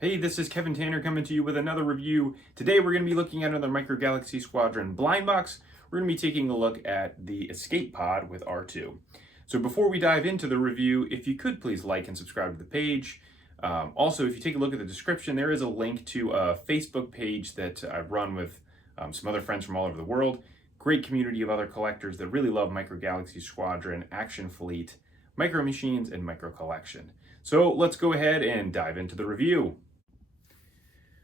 Hey, this is Kevin Tanner coming to you with another review. Today we're going to be looking at another Micro Galaxy Squadron blind box. We're going to be taking a look at the escape pod with R2. So before we dive into the review, if you could please like and subscribe to the page. Also, if you take a look at the description, there is a link to a Facebook page that I've run with some other friends from all over the world. Great community of other collectors that really love Micro Galaxy Squadron, Action Fleet, Micro Machines, and Micro Collection. So let's go ahead and dive into the review.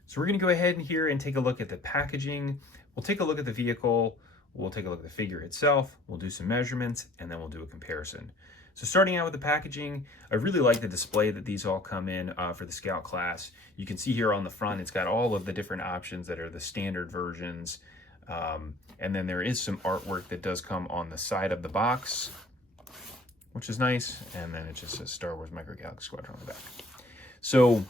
So we're going to go ahead here and take a look at the packaging. We'll take a look at the vehicle. We'll take a look at the figure itself. We'll do some measurements, and then we'll do a comparison. So starting out with the packaging, I really like the display that these all come in for the Scout class. You can see here on the front, it's got all of the different options that are the standard versions. And then there is some artwork that does come on the side of the box, which is nice. And then it just says Star Wars Micro Galaxy Squadron on the back. So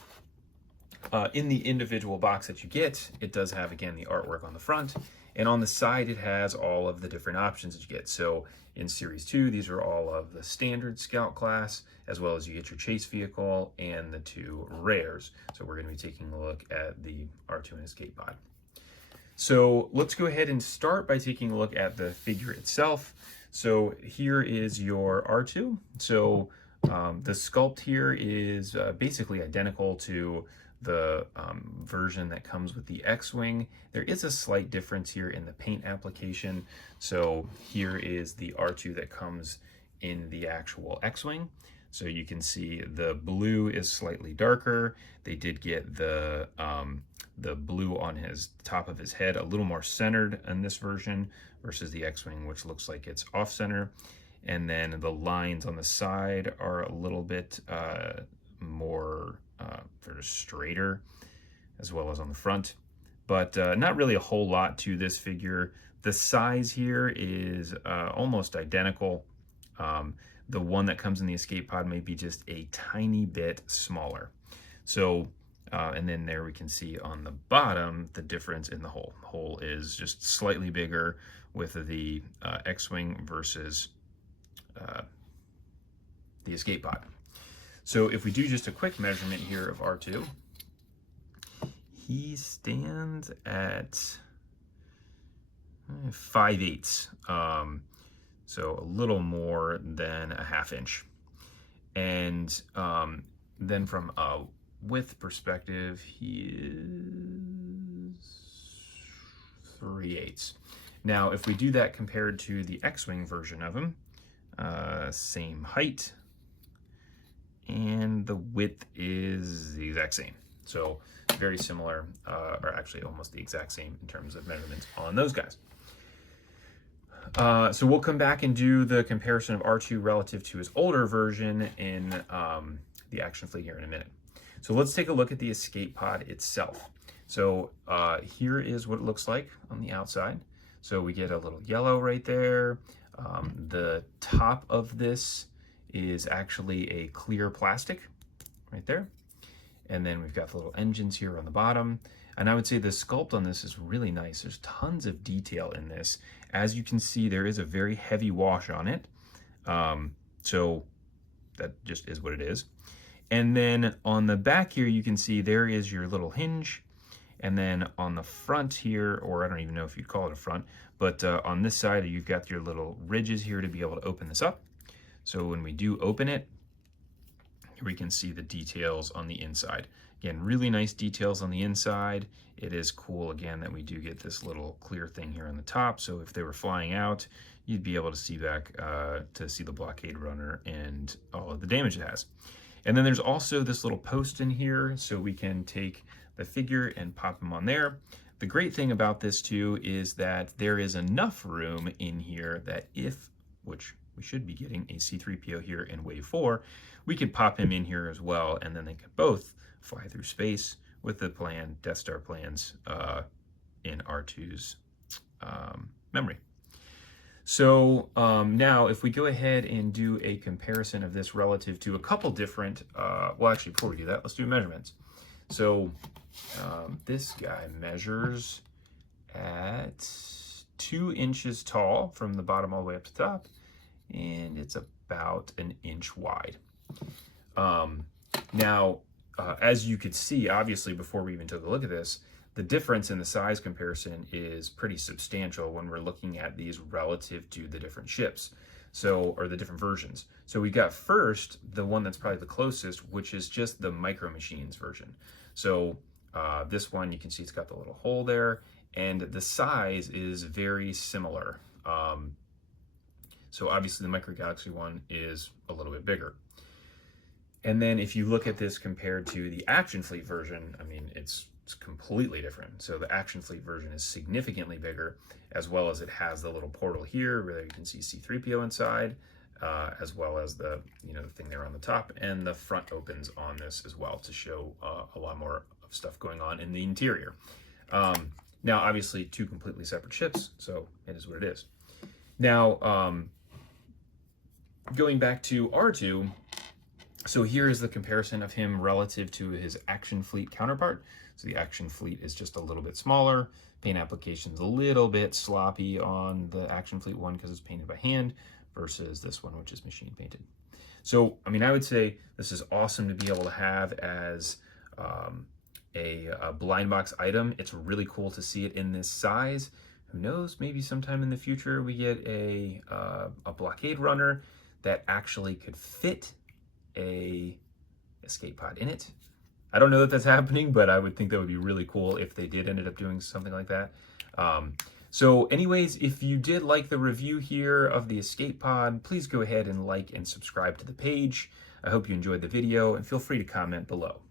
in the individual box that you get, it does have, again, the artwork on the front. And on the side, it has all of the different options that you get. So in Series 2, these are all of the standard Scout class, as well as you get your chase vehicle and the two rares. So we're going to be taking a look at the R2 and escape pod. So let's go ahead and start by taking a look at the figure itself. So here is your R2. So the sculpt here is basically identical to the version that comes with the X-Wing. There is a slight difference here in the paint application. So here is the R2 that comes in the actual X-Wing. So you can see the blue is slightly darker. They did get the blue on his top of his head a little more centered in this version versus the X-Wing, which looks like it's off center. And then the lines on the side are a little bit more sort of straighter, as well as on the front, but not really a whole lot to this figure. The size here is almost identical. The one that comes in the escape pod may be just a tiny bit smaller. So and then there we can see on the bottom the difference in the hole. The hole is just slightly bigger with the X-Wing versus the escape pod. So if we do just a quick measurement here of R2, he stands at 5/8, so a little more than a ½ inch. And then from a width perspective, he is 3/8. Now, if we do that compared to the X-Wing version of him, same height, and the width is the exact same. So very similar, or actually almost the exact same in terms of measurements on those guys. So we'll come back and do the comparison of R2 relative to his older version in the Action Fleet here in a minute. So let's take a look at the escape pod itself. So here is what it looks like on the outside. So we get a little yellow right there. The top of this is actually a clear plastic right there. And then we've got the little engines here on the bottom. And I would say the sculpt on this is really nice. There's tons of detail in this. As you can see, there is a very heavy wash on it. So that just is what it is. And then on the back here, you can see there is your little hinge. And then on the front here, or I don't even know if you'd call it a front, but on this side, you've got your little ridges here to be able to open this up. So when we do open it, we can see the details on the inside. Again, really nice details on the inside. It is cool, again, that we do get this little clear thing here on the top. So if they were flying out, you'd be able to see back to see the blockade runner and all of the damage it has. And then there's also this little post in here, so we can take the figure and pop him on there. The great thing about this too is that there is enough room in here that if, which we should be getting a C-3PO here in Wave 4, we could pop him in here as well, and then they could both fly through space with the planned Death Star plans in R2's memory. So now if we go ahead and do a comparison of this relative to a couple different, well, actually, before we do that, let's do measurements. So this guy measures at 2 inches tall from the bottom all the way up to the top, and it's about 1 inch wide. Now, as you could see, obviously, before we even took a look at this, the difference in the size comparison is pretty substantial when we're looking at these relative to the different ships. So, or the different versions. So we got first, the one that's probably the closest, which is just the Micro Machines version. So this one, you can see it's got the little hole there, and the size is very similar. So obviously the Micro Galaxy one is a little bit bigger. And then if you look at this compared to the Action Fleet version, I mean, it's completely different. So the Action Fleet version is significantly bigger, as well as it has the little portal here where you can see C-3PO inside, as well as the the thing there on the top, and the front opens on this as well to show a lot more of stuff going on in the interior. Now, obviously, two completely separate ships, so it is what it is. Now, going back to R2, so here is the comparison of him relative to his Action Fleet counterpart. So the Action Fleet is just a little bit smaller. Paint application's a little bit sloppy on the Action Fleet one because it's painted by hand versus this one, which is machine painted. So, I mean, I would say this is awesome to be able to have as a blind box item. It's really cool to see it in this size. Who knows, maybe sometime in the future we get a blockade runner that actually could fit a escape pod in it. I don't know that that's happening, but I would think that would be really cool if they did ended up doing something like that. So anyways, if you did like the review here of the escape pod, please go ahead and like and subscribe to the page. I hope you enjoyed the video, and feel free to comment below.